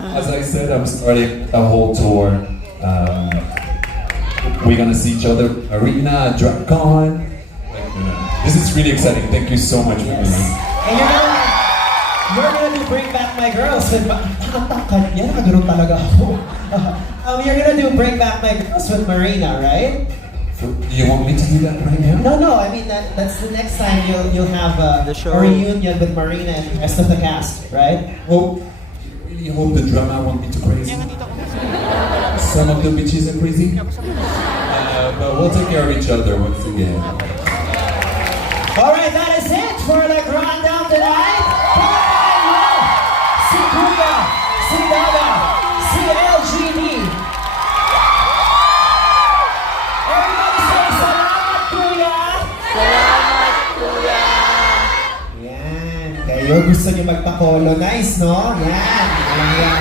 As I said, I'm starting a whole tour. We're gonna see each other, Arena, DragCon. This is really exciting. Thank you so much for me. And you're gonna do Bring Back My Girls with nakaganon talaga ako. You're gonna do Bring Back My Girls with Marina, right? You want me to do that right now? No, I mean that's the next time you'll have The show. a reunion with Marina and the rest of the cast, right? Well, I really hope the drama won't be too crazy. Some of the bitches are crazy. But we'll take care of each other once again. Alright, that is it for the rundown tonight. Si Kuya, si Dada, si LGD. Everybody say salamat Kuya! Salamat, Kuya! Yan, kayo gusto niyo magpa-colonize, no? Yan, yan.